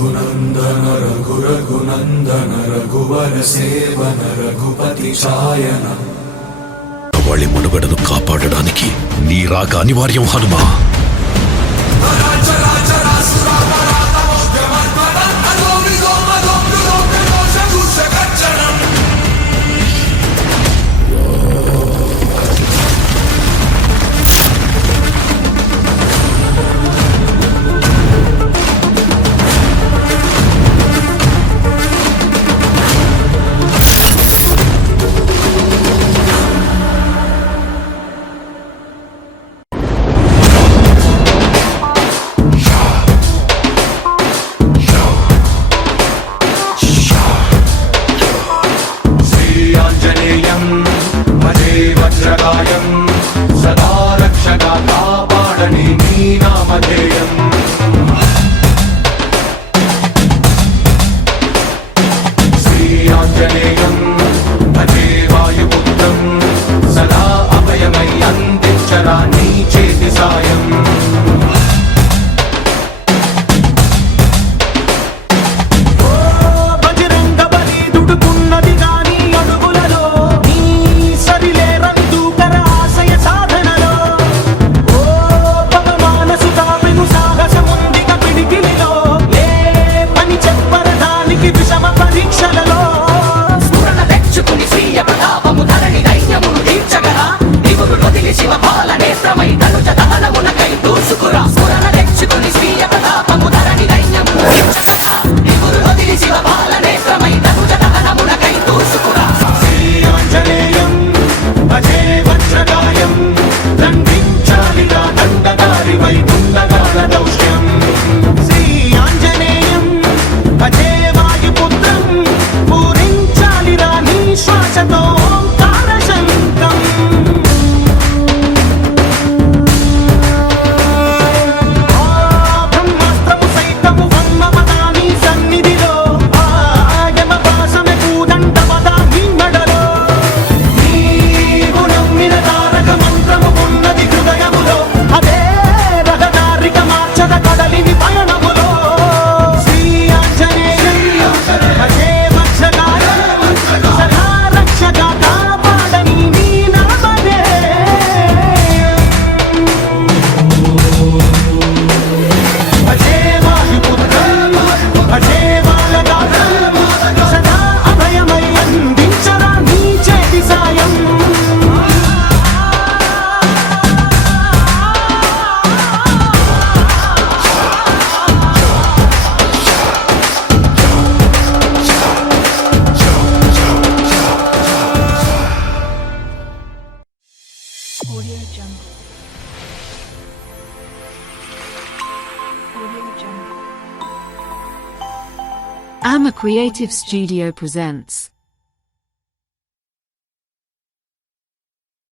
రఘునందన రఘు రఘునందన రఘువర సేవన రఘుపతి ఛాయన వాళ్ళి మనుగడను కాపాడడానికి నీ రాక అనివార్యం హనుమా అని నీ నామధేయం. శ్రీ ఆంజనేయం భజే వాయుపుత్రం సదా అభయమై అందించరా నీ చేతి సాయం. Ama Creative Studio presents